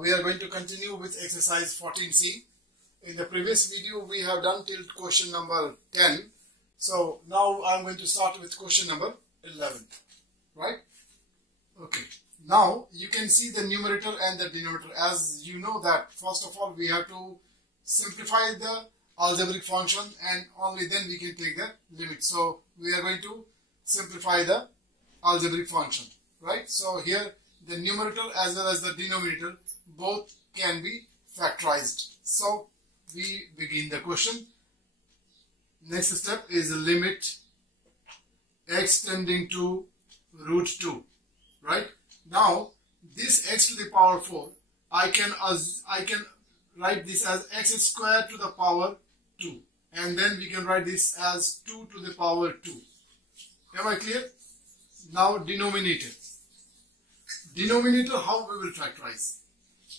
We are going to continue with exercise 14C. In the previous video, we have done till question number 10. So now I'm going to start with question number 11. Right? Okay. Now you can see the numerator and the denominator. As you know that first of all we have to simplify the algebraic function and only then we can take the limit. So we are going to simplify the algebraic function. Right? So here the numerator as well as the denominator both can be factorized. So we begin the question. Next step is limit x tending to root 2. Right? Now this x to the power 4, I can write this as x square to the power 2, and then we can write this as 2 to the power 2. Am I clear? Now denominator. Denominator, how we will factorize?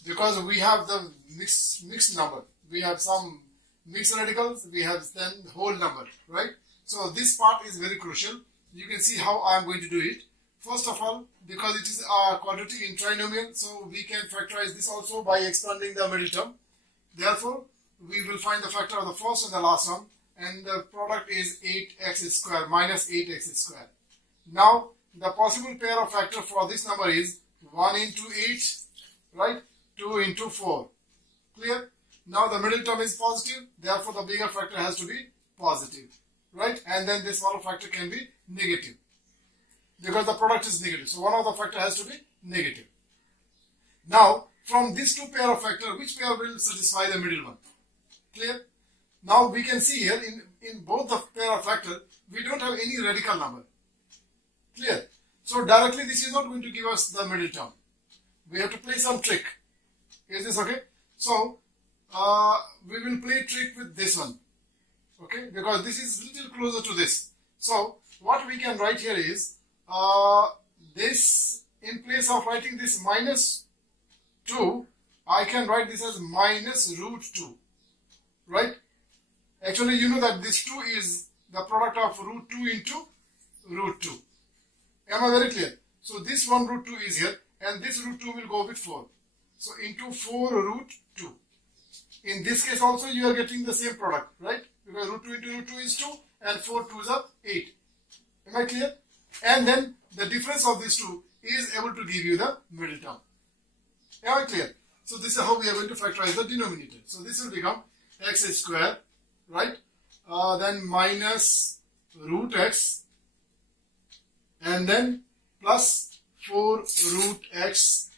Because we have the mixed number. We have some mixed radicals, we have then whole number, right? So this part is very crucial. You can see how I am going to do it. First of all, because it is a quadratic in trinomial, so we can factorize this also by expanding the middle term. Therefore, we will find the factor of the first and the last one, and the product is 8x square minus 8x square. Now, the possible pair of factor for this number is 1 into 8, right? 2 into 4. Clear? Now the middle term is positive, therefore the bigger factor has to be positive, right? And then this smaller factor can be negative, because the product is negative. So one of the factor has to be negative. Now, from these two pair of factor, which pair will satisfy the middle one? Clear? Now we can see here in both the pair of factor, we don't have any radical number. Clear? So directly this is not going to give us the middle term. We have to play some trick. Is this okay? So we will play trick with this one. Okay? Because this is little closer to this. So what we can write here is this, in place of writing this minus 2, I can write this as minus root 2. Right? Actually, you know that this 2 is the product of root 2 into root 2. Am I very clear? So this one root 2 is here, and this root 2 will go with 4. So into 4 root 2. In this case also you are getting the same product, right? Because root 2 into root 2 is 2 and 4 2s are 8. Am I clear? And then the difference of these two is able to give you the middle term. Am I clear? So this is how we are going to factorize the denominator. So this will become x square, right? Then minus root x, and then plus 4 root x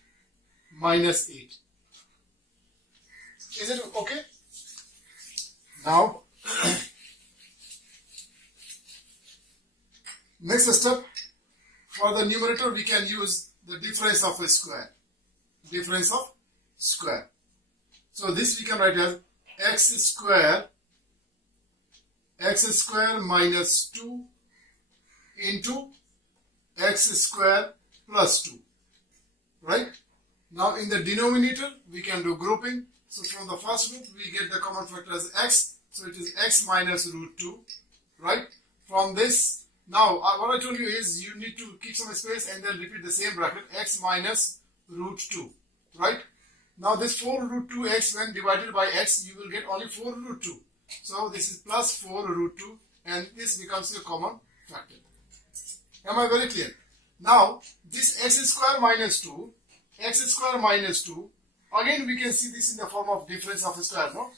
minus 8. Is it okay? Now, next step, for the numerator we can use the difference of a square. Difference of square. So this we can write as x square minus 2 into x square plus 2. Right? Now in the denominator we can do grouping. So from the first group we get the common factor as x. So it is x minus root 2. Right? From this, now what I told you is you need to keep some space and then repeat the same bracket, x minus root 2. Right? Now this 4 root 2x, when divided by x, you will get only 4 root 2. So this is plus 4 root 2, and this becomes a common factor. Am I very clear? Now this x square minus 2, again we can see this in the form of difference of a square, no?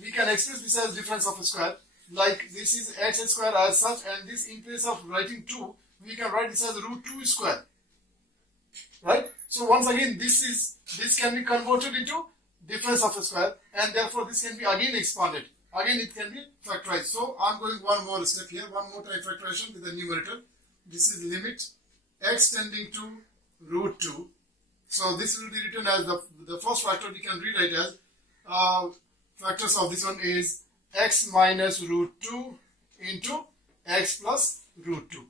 We can express this as difference of a square, like this is x square as such, and this, in place of writing 2, we can write this as root 2 square. Right? So once again this can be converted into difference of a square, and therefore this can be again expanded. Again it can be factorized. So I'm going one more step here, one more time factorization with the numerator. This is limit x tending to root 2. So this will be written as the first factor we can rewrite as factors of this one is x minus root 2 into x plus root 2.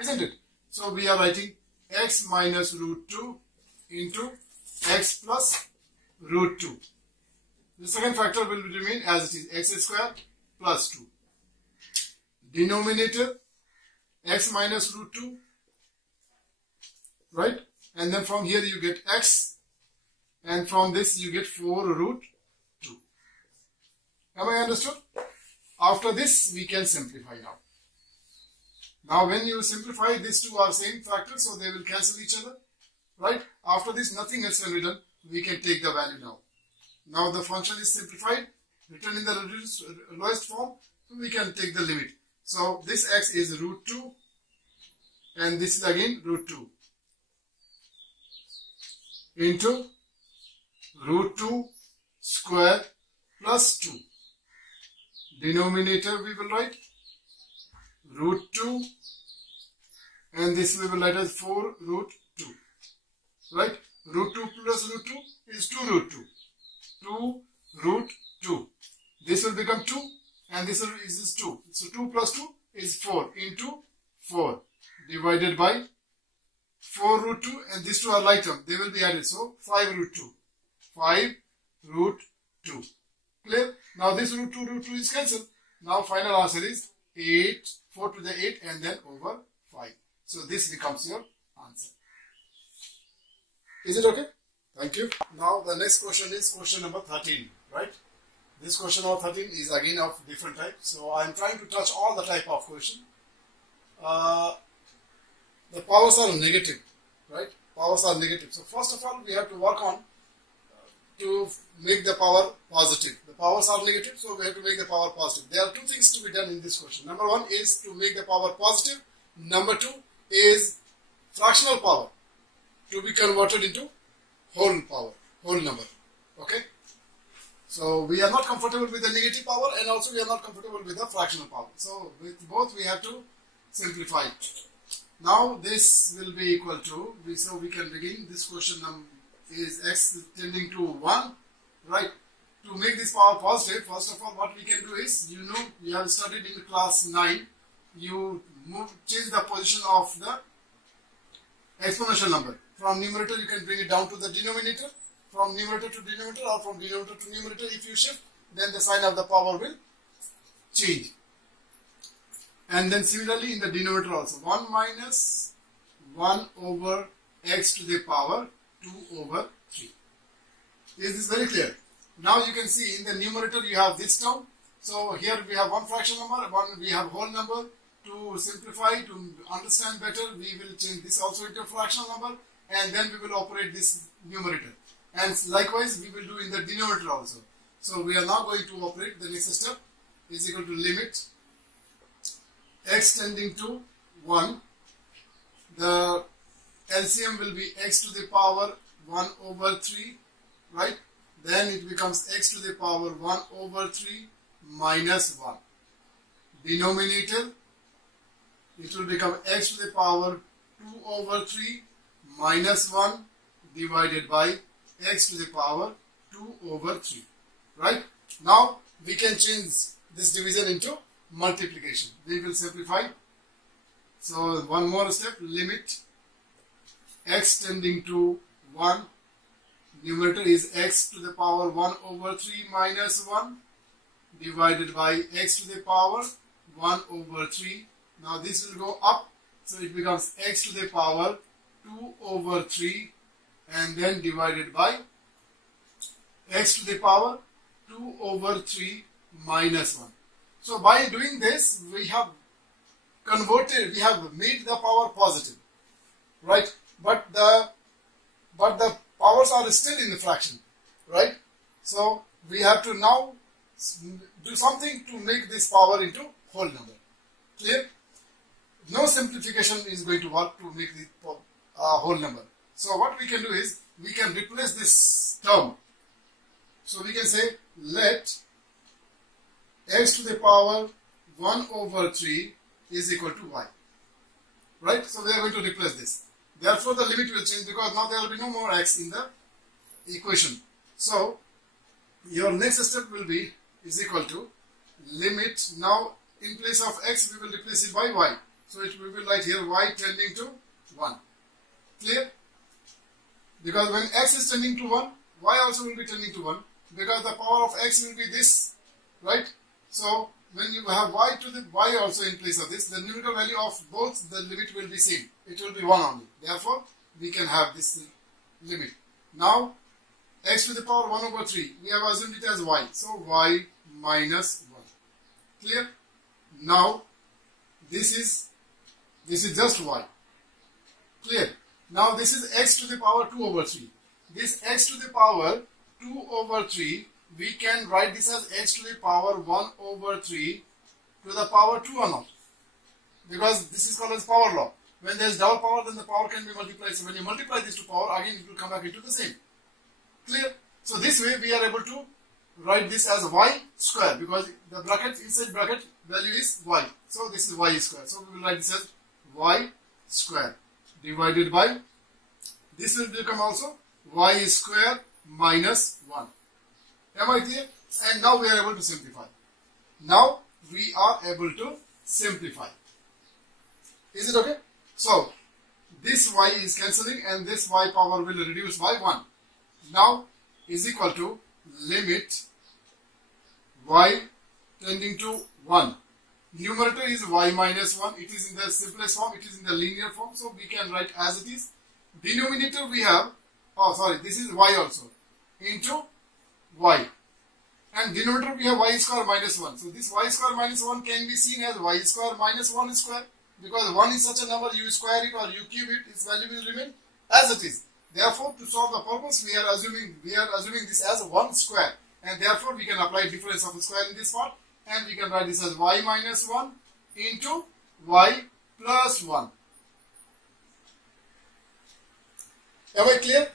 Isn't it? So we are writing x minus root 2 into x plus root 2. The second factor will remain as it is, x square plus 2. Denominator x minus root 2, right? And then from here you get x and from this you get 4 root 2. Am I understood? After this we can simplify now. Now when you simplify, these two are same factors, so they will cancel each other, right? After this nothing else can be done. We can take the value now. Now the function is simplified, written in the reduced lowest form, so we can take the limit. So this x is root 2 and this is again root 2 into root 2 square plus 2. Denominator we will write root 2 and this we will write as 4 root 2, right? Root 2 plus root 2 is 2 root 2. 2 root 2. This will become 2 and this is 2. So 2 plus 2 is 4 into 4 divided by 4 root 2 and these two are like term. They will be added. So 5 root 2. 5 root 2. Clear? Now this root 2 is cancelled. Now final answer is 8, 4 to the 8 and then over 5. So this becomes your answer. Is it okay? Thank you. Now the next question is question number 13, right? This question number 13 is again of different type. So I am trying to touch all the type of question. The powers are negative, right? Powers are negative. So first of all we have to work on to make the power positive. The powers are negative, so we have to make the power positive. There are two things to be done in this question. Number one is to make the power positive. Number two is fractional power to be converted into whole power, whole number. Okay? So we are not comfortable with the negative power and also we are not comfortable with the fractional power. So with both we have to simplify. Now this will be equal to, so we can begin. This question is x tending to 1, right? To make this power positive, first of all what we can do is, you know, you have studied in class 9, you change the position of the exponential number. From numerator you can bring it down to the denominator, from numerator to denominator or from denominator to numerator. If you shift, then the sign of the power will change. And then similarly in the denominator also, 1 minus 1 over x to the power 2 over 3. Is this very clear? Now you can see in the numerator you have this term. So here we have one fraction number, one we have whole number. To simplify, to understand better, we will change this also into a fractional number and then we will operate this numerator. And likewise we will do in the denominator also. So we are now going to operate the next step is equal to limit x tending to 1. The LCM will be x to the power 1 over 3, right? Then it becomes x to the power 1 over 3 minus 1. Denominator, it will become x to the power 2 over 3 minus 1 divided by x to the power 2 over 3, right? Now we can change this division into multiplication. We will simplify. So one more step, limit x tending to 1, numerator is x to the power 1 over 3 minus 1 divided by x to the power 1 over 3. Now this will go up, so it becomes x to the power 2 over 3 and then divided by x to the power 2 over 3 minus 1. So by doing this, we have converted, we have made the power positive, right? But the powers are still in the fraction, right? So we have to now do something to make this power into whole number. Clear? No simplification is going to work to make the whole number. So what we can do is, we can replace this term. So we can say, let x to the power 1 over 3 is equal to y. Right? So we are going to replace this. Therefore the limit will change because now there will be no more x in the equation. So your next step will be is equal to limit. Now in place of x we will replace it by y. So we will write here y tending to 1. Clear? Because when x is tending to 1, y also will be tending to 1. Because the power of x will be this, right? So when you have y to the y also in place of this, the numerical value of both the limit will be same. It will be 1 only. Therefore, we can have this limit. Now, x to the power 1 over 3. We have assumed it as y. So y minus 1. Clear? Now this is just y. Clear? Now this is x to the power 2 over 3. This x to the power 2 over 3, we can write this as x to the power 1 over 3 to the power 2 or not. Because this is called as power law. When there is double power, then the power can be multiplied. So when you multiply this to power, again it will come back into the same. Clear? So this way we are able to write this as y square, because the bracket, inside bracket value is y. So this is y square. So we will write this as y square divided by, this will become also y square minus 1. Am I clear? And now we are able to simplify. Now we are able to simplify. Is it okay? So this y is cancelling and this y power will reduce by 1. Now is equal to limit y tending to 1. Numerator is y minus 1. It is in the simplest form. It is in the linear form. So we can write as it is. Denominator we have, this is y also, into y. And denominator we have y square minus 1. So this y square minus 1 can be seen as y square minus 1 square. Because 1 is such a number, you square it or you cube it, its value will remain as it is. Therefore, to solve the purpose, we are assuming this as 1 square. And therefore, we can apply difference of a square in this part. And we can write this as y minus 1 into y plus 1. Am I clear?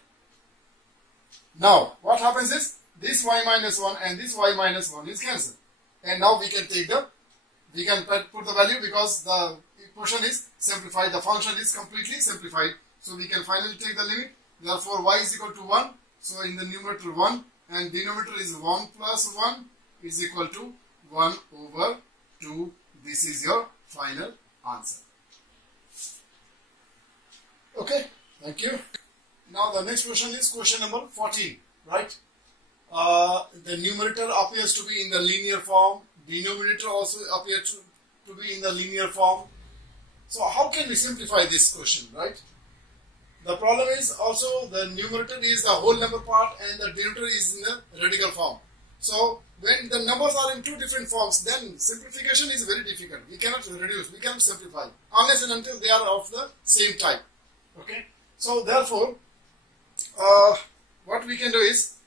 Now, what happens is, this y minus 1 and this y minus 1 is cancelled. And now we can put the value, because the equation is simplified, the function is completely simplified. So we can finally take the limit. Therefore, y is equal to 1. So in the numerator 1 and denominator is 1 plus 1 is equal to 1 over 2. This is your final answer. Okay, thank you. Now the next question is question number 14, right? The numerator appears to be in the linear form. Denominator also appears to be in the linear form. So how can we simplify this question, right? The problem is also the numerator is the whole number part and the denominator is in the radical form. So when the numbers are in two different forms, then simplification is very difficult. We cannot reduce, we cannot simplify unless and until they are of the same type. Okay. So therefore, what we can do is,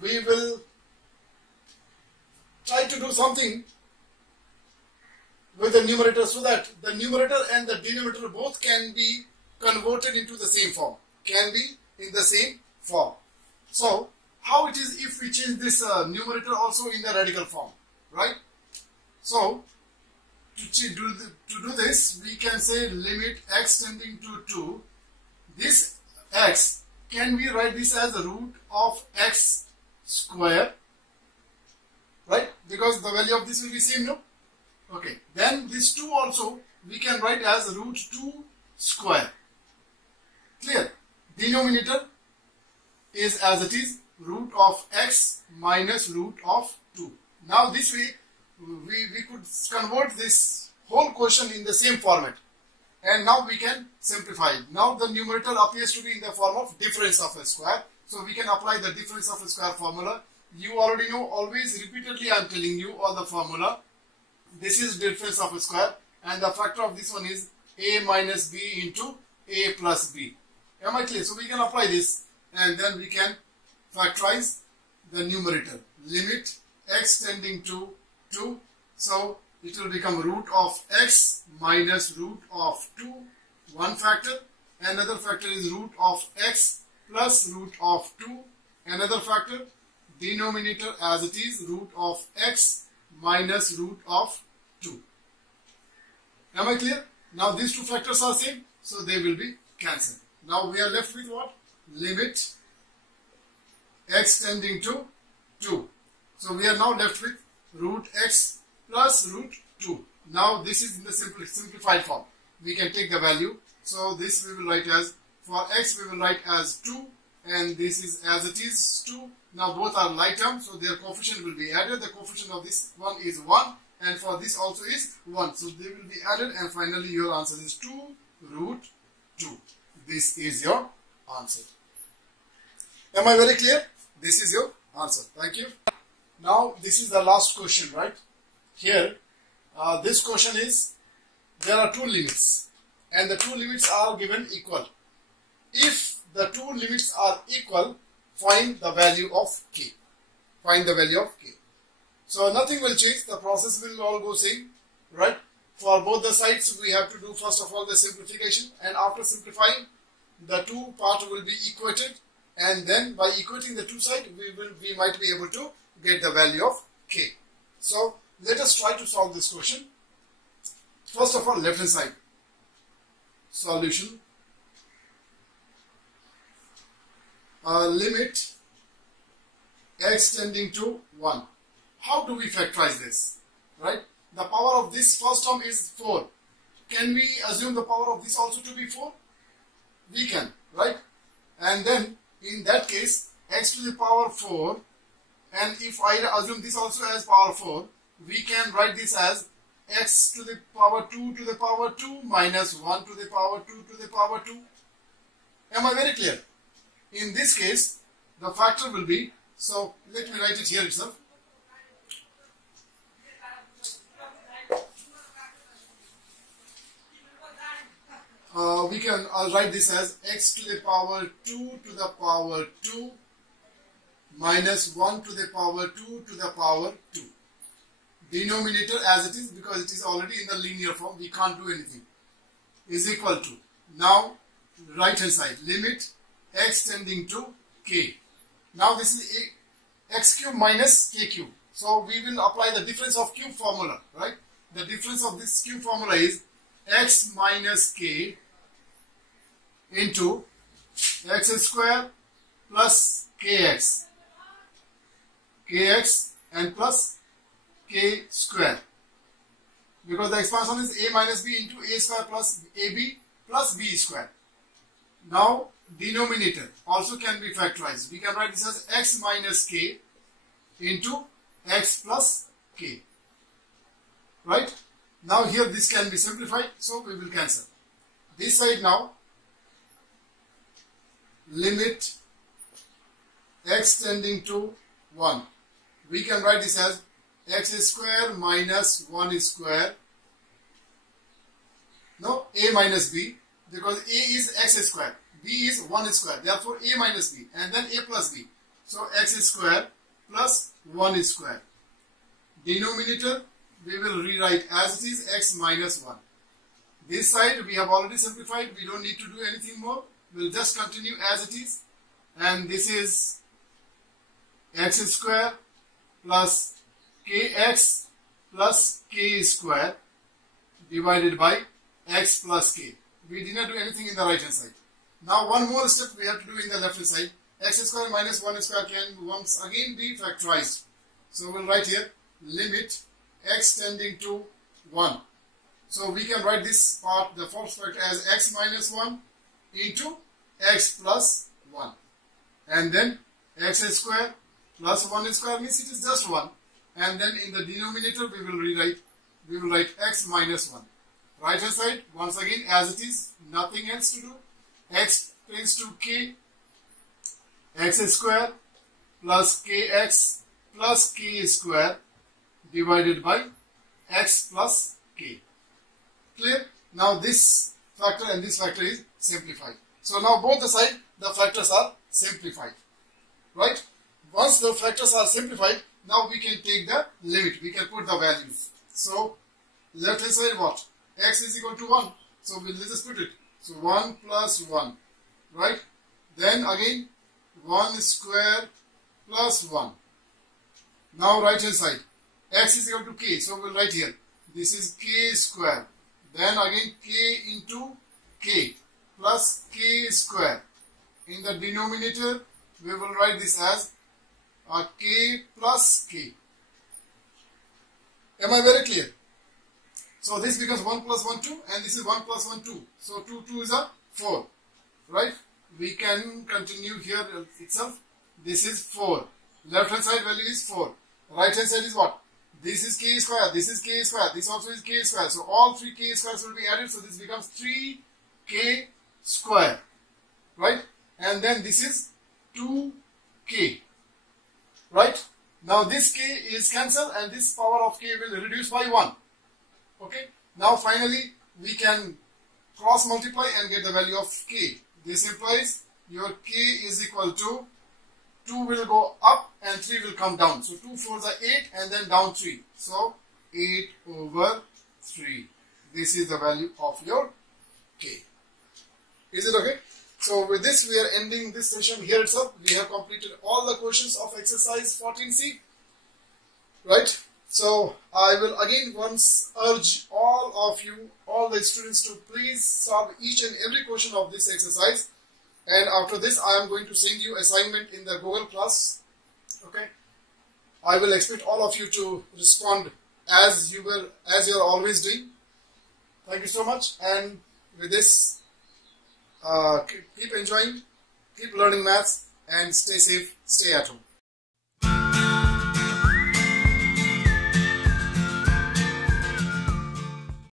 we will try to do something with the numerator so that the numerator and the denominator both can be converted into the same form, can be in the same form. So how it is if we change this numerator also in the radical form, right? So to do this, we can say limit x tending to 2. This x, can we write this as the root of x square, right? Because the value of this will be same, no? Okay, then this 2 also we can write as root 2 square. Clear? Denominator is as it is, root of x minus root of 2. Now this way we could convert this whole question in the same format. And now we can simplify it. Now the numerator appears to be in the form of difference of a square. So we can apply the difference of a square formula. You already know, always repeatedly I am telling you all the formula. This is difference of a square and the factor of this one is a minus b into a plus b. Am I clear? So we can apply this and then we can factorize the numerator. Limit x tending to 2. So it will become root of x minus root of 2, one factor. Another factor is root of x plus root of 2, another factor. Denominator as it is, root of x minus root of 2. Am I clear? Now these two factors are same, so they will be cancelled. Now we are left with what? Limit x tending to 2. So we are now left with root x plus root 2. Now this is in the simplified form. We can take the value. So this we will write as, for x we will write as 2 and this is as it is 2. Now both are like terms, so their coefficient will be added. The coefficient of this one is 1 and for this also is 1. So they will be added and finally your answer is 2 root 2. This is your answer. Am I very clear? This is your answer. Thank you. Now this is the last question, right? Here, this question is, there are two limits and the two limits are given equal. If the two limits are equal, find the value of k. Find the value of k. So nothing will change, the process will all go same, right? For both the sides, we have to do first of all the simplification, and after simplifying, the two parts will be equated, and then by equating the two sides, we might be able to get the value of k. So let us try to solve this question. First of all, left hand side. Solution. Limit x tending to 1. How do we factorize this? Right? The power of this first term is 4. Can we assume the power of this also to be 4? We can, right? And then in that case, x to the power 4, and if I assume this also as power 4, we can write this as x to the power 2 to the power 2 minus 1 to the power 2 to the power 2. Am I very clear? In this case, the factor will be, so let me write it here itself. We can write this as x to the power 2 to the power 2 minus 1 to the power 2 to the power 2. Denominator as it is, because it is already in the linear form, we can't do anything, is equal to. Now right hand side, limit x tending to k. Now this is x cube minus k cube. So we will apply the difference of cube formula, right? The difference of this cube formula is x minus k into x square plus kx. Kx and plus k square. Because the expansion is a minus b into a square plus ab plus b square. Now denominator also can be factorized. We can write this as x minus k into x plus k. Right? Now here this can be simplified, so we will cancel. This side now, limit x tending to 1. We can write this as x square minus 1 square. No, a minus b, because a is x square, b is 1 square, therefore a minus b, and then a plus b. So x square plus 1 square. Denominator we will rewrite as it is, x minus 1. This side we have already simplified, we don't need to do anything more. We'll just continue as it is, and this is x square plus kx plus k square divided by x plus k. We did not do anything in the right hand side. Now one more step we have to do in the left hand side. X square minus 1 square can once again be factorized. So we'll write here limit x tending to 1. So we can write this part, the first factor, as x minus 1 into x plus 1. And then x square plus 1 square means it is just 1. And then in the denominator we will write x minus 1. Right hand side, once again as it is, nothing else to do. X tends to k, x square plus kx plus k square divided by x plus k. Clear? Now this factor and this factor is simplified. So now both the side, the factors are simplified. Right? Once the factors are simplified, now we can take the limit. We can put the values. So left hand side what? X is equal to 1. So we'll just put it. So 1 plus 1. Right? Then again 1 square plus 1. Now right hand side. X is equal to k. So we'll write here. This is k square. Then again k into k plus k square. In the denominator, we will write this as k plus k. Am I very clear? So this becomes 1 plus 1, 2, and this is 1 plus 1, 2. So 2, 2 is a 4. Right? We can continue here itself. This is 4. Left hand side value is 4. Right hand side is what? This is k square, this is k square, this also is k square. So all 3 k squares will be added. So this becomes 3k square. Right? And then this is 2k. right? Now this k is cancelled and this power of k will reduce by 1. Okay. Now finally we can cross multiply and get the value of k. This implies your k is equal to 2 will go up and 3 will come down. So 2 4s are 8 and then down 3. So 8 over 3. This is the value of your k. Is it okay? So with this we are ending this session here itself. We have completed all the questions of exercise 14C. Right? So I will again once urge all of you, all the students, to please solve each and every question of this exercise. And after this I am going to send you assignment in the Google class. Okay? I will expect all of you to respond as you are always doing. Thank you so much, and with this keep enjoying, keep learning maths, and stay safe, stay at home.